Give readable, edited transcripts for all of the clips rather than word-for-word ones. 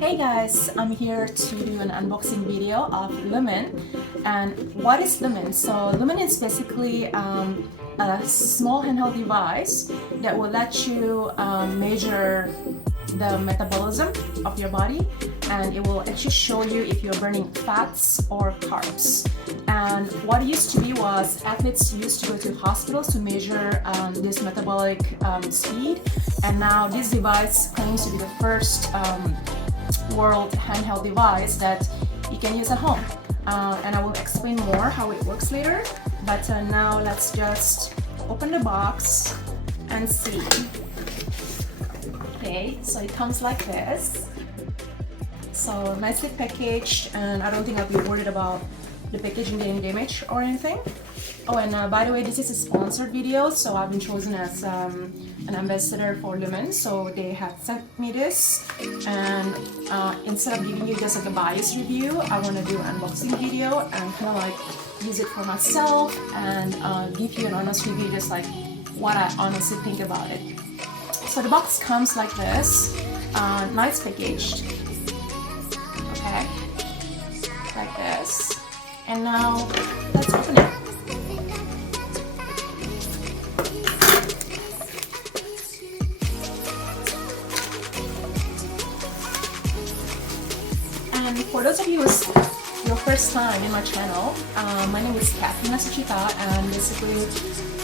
Hey guys, I'm here to do an unboxing video of Lumen. And what is Lumen? So Lumen is basically a small handheld device that will let you measure the metabolism of your body, and it will actually show you if you're burning fats or carbs. And what it used to be was athletes used to go to hospitals to measure this metabolic speed, and now this device claims to be the first world handheld device that you can use at home. And I will explain more how it works later, but now let's just open the box and see. Okay, so it comes like this. So nicely packaged, and I don't think I'll be worried about the packaging getting damaged or anything. Oh, and by the way, this is a sponsored video, so I've been chosen as an ambassador for Lumen. So they have sent me this, and instead of giving you just like a biased review, I want to do an unboxing video and kind of like use it for myself and give you an honest review, just like what I honestly think about it. So the box comes like this, nice packaged, okay, like this. And now let's open it. And for those of you who's your first time in my channel, my name is Kathleen Nasuchita, and basically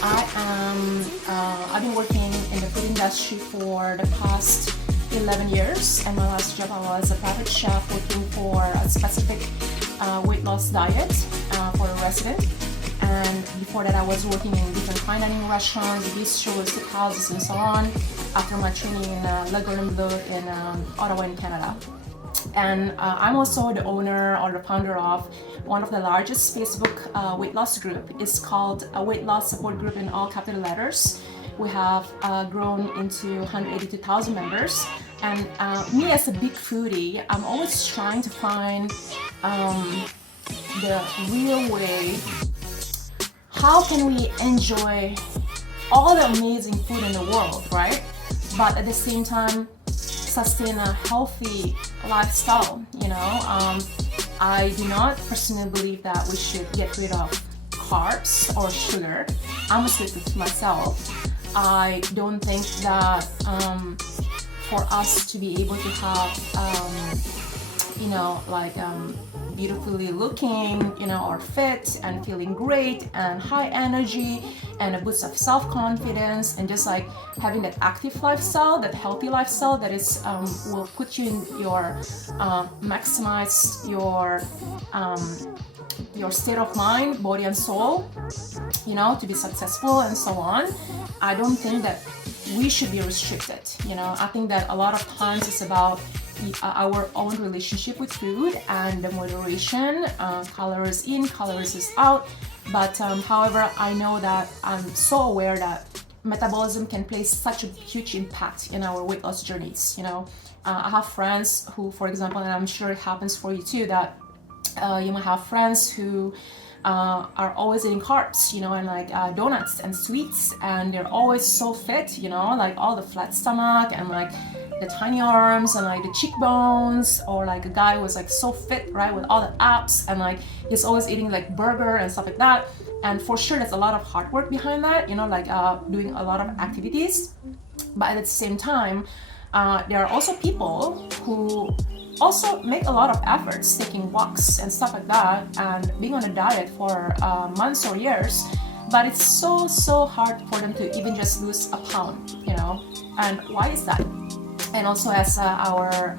I've been working in the food industry for the past 11 years, and my last job I was a private chef working for a specific weight loss diet for a resident. And before that I was working in different fine dining restaurants, bistros, steakhouses and so on after my training in Le Cordon Bleu in Ottawa in Canada. And I'm also the owner or the founder of one of the largest Facebook weight loss group. It's called a Weight Loss Support Group in all capital letters. We have grown into 182,000 members. And me as a big foodie, I'm always trying to find the real way. How can we enjoy all the amazing food in the world, right? But at the same time, sustain a healthy lifestyle, you know? I do not personally believe that we should get rid of carbs or sugar. I'm a sweet tooth myself. I don't think that for us to be able to have, you know, like beautifully looking, you know, or fit and feeling great and high energy and a boost of self-confidence and just like having that active lifestyle, that healthy lifestyle that is will put you in your maximize your state of mind, body and soul, you know, to be successful and so on. I don't think that we should be restricted, you know. I think that a lot of times it's about our own relationship with food and the moderation, calories in, calories out. But however, I know that I'm so aware that metabolism can play such a huge impact in our weight loss journeys, you know. I have friends who, for example, and I'm sure it happens for you too, that you might have friends who are always eating carbs, you know, and like donuts and sweets, and they're always so fit, you know, like all the flat stomach and like the tiny arms and like the cheekbones, or like a guy who was like so fit, right, with all the abs, and like he's always eating like burger and stuff like that. And for sure there's a lot of hard work behind that, you know, like doing a lot of activities. But at the same time, there are also people who also make a lot of efforts, taking walks and stuff like that, and being on a diet for months or years, but it's so hard for them to even just lose a pound, you know. And why is that? And also, as our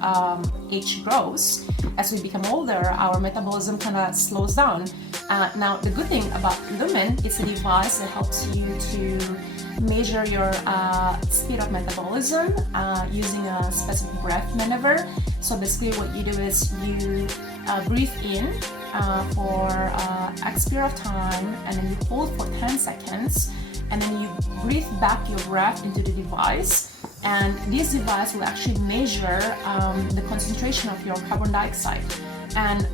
age grows, as we become older, our metabolism kind of slows down. Now, the good thing about Lumen is a device that helps you to measure your speed of metabolism using a specific breath maneuver. So basically what you do is you breathe in for X period of time, and then you hold for 10 seconds, and then you breathe back your breath into the device. And this device will actually measure the concentration of your carbon dioxide. And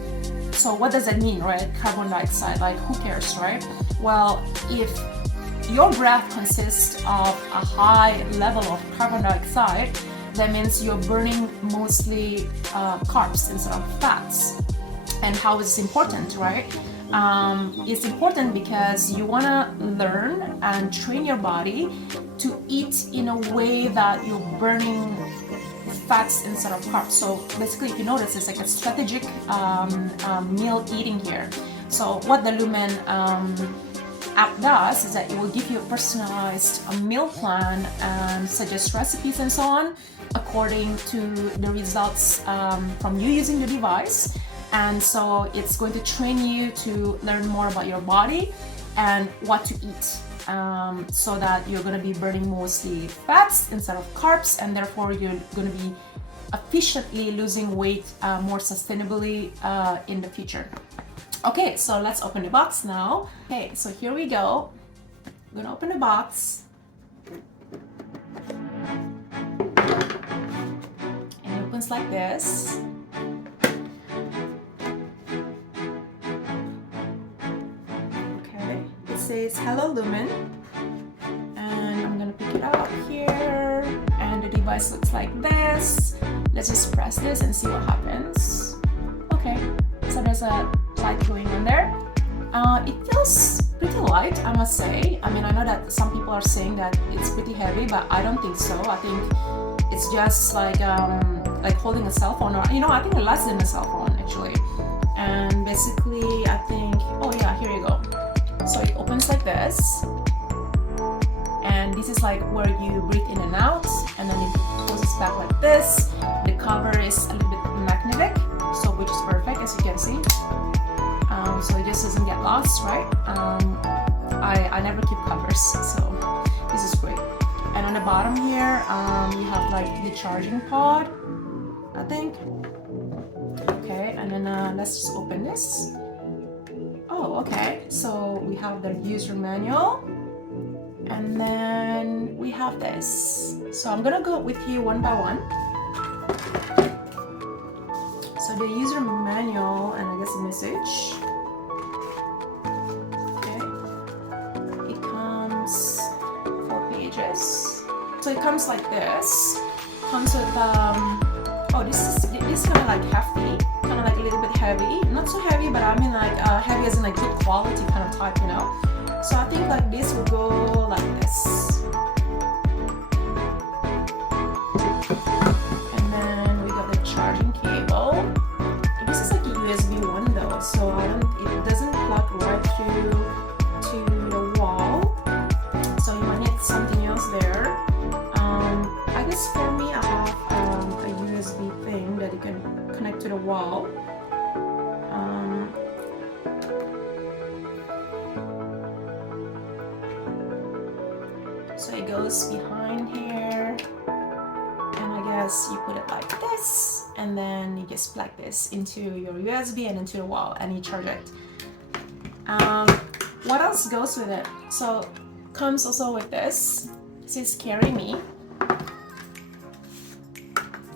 so what does that mean, right? Carbon dioxide, like who cares, right? Well, if your breath consists of a high level of carbon dioxide, that means you're burning mostly carbs instead of fats. And how is it important, right? It's important because you want to learn and train your body to eat in a way that you're burning fats instead of carbs. So basically, if you notice, it's like a strategic meal eating here. So what the Lumen app does is that it will give you a personalized meal plan and suggest recipes and so on according to the results from you using the device. And so it's going to train you to learn more about your body and what to eat, so that you're going to be burning mostly fats instead of carbs, and therefore you're going to be efficiently losing weight more sustainably in the future. Okay, so let's open the box now. Okay, so here we go. I'm gonna open the box. And it opens like this. Okay, it says Hello Lumen. And I'm gonna pick it out here. And the device looks like this. Let's just press this and see what happens. Okay, so there's a light going on there. It feels pretty light, I must say. I mean, I know that some people are saying that it's pretty heavy, but I don't think so. I think it's just like holding a cell phone, or I think less than a cell phone actually. And basically, I think, oh yeah, here you go. So it opens like this, and this is like where you breathe in and out, and then it closes back like this. The cover is a little bit magnetic, so which is perfect, as you can see. So it just doesn't get lost, right? I never keep covers, so this is great. And on the bottom here, you have like the charging pod, I think. Okay, and then let's just open this. Oh, okay. So we have the user manual, and then we have this. So I'm gonna go with you one by one. So the user manual, and I guess a message. So it comes like this. Comes with oh, this is kind of like hefty, kind of like a little bit heavy. Not so heavy, but I mean like heavy as in like good quality kind of type, So I think like this will go like this. And then we got the charging cable. This is like a USB one though, so it doesn't plug right through to the wall. So you might need something else there. I guess for me, I have a USB thing that you can connect to the wall. So it goes behind here, and I guess you put it like this, and then you just plug this into your USB and into the wall, and you charge it. What else goes with it? So comes also with this. This is Carry Me.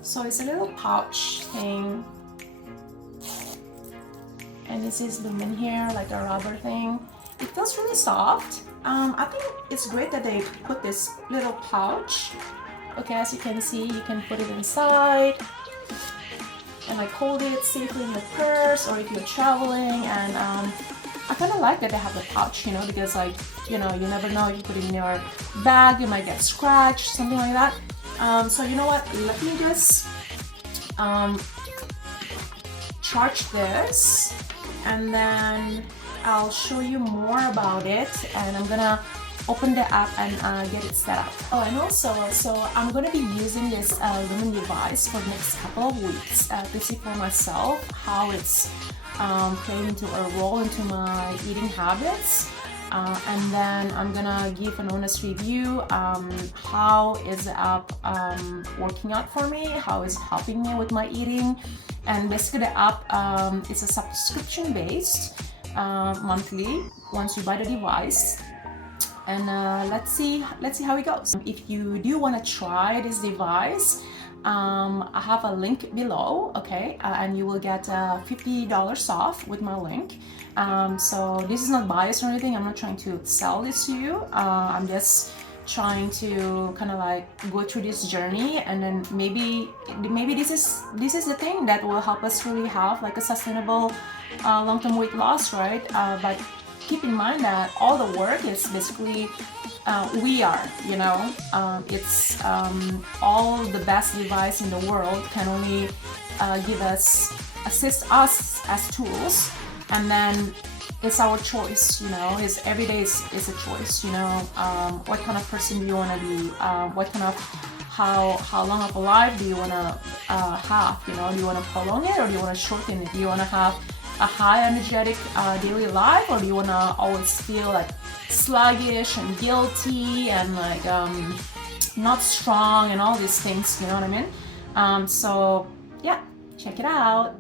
So it's a little pouch thing, and this is Lumen here, like a rubber thing. It feels really soft. I think it's great that they put this little pouch. Okay, as you can see, you can put it inside and like hold it safely in the purse, or if you're traveling. And I kind of like that they have the pouch, because like, you never know, if you put it in your bag, you might get scratched, something like that. So you know what, let me just charge this, and then I'll show you more about it, and I'm gonna open the app and get it set up. Oh, and also, so I'm gonna be using this Lumen device for the next couple of weeks to see for myself how it's playing into a role into my eating habits. And then I'm gonna give an honest review. How is the app working out for me? How is it helping me with my eating? And basically the app is a subscription based monthly once you buy the device. And let's see how it goes. If you do want to try this device, I have a link below, okay, and you will get $50 off with my link. So this is not biased or anything. I'm not trying to sell this to you. I'm just trying to kind of like go through this journey, and then maybe this is the thing that will help us really have like a sustainable long-term weight loss, right? But keep in mind that all the work is basically we are, you know, it's all the best device in the world can only assist us as tools, and then it's our choice, you know. Is every day is a choice, you know. What kind of person do you want to be? What kind of how long of a life do you want to have? You know, do you want to prolong it or do you want to shorten it? Do you want to have a high energetic daily life, or do you want to always feel like sluggish and guilty and like not strong and all these things? You know what I mean? So yeah, check it out.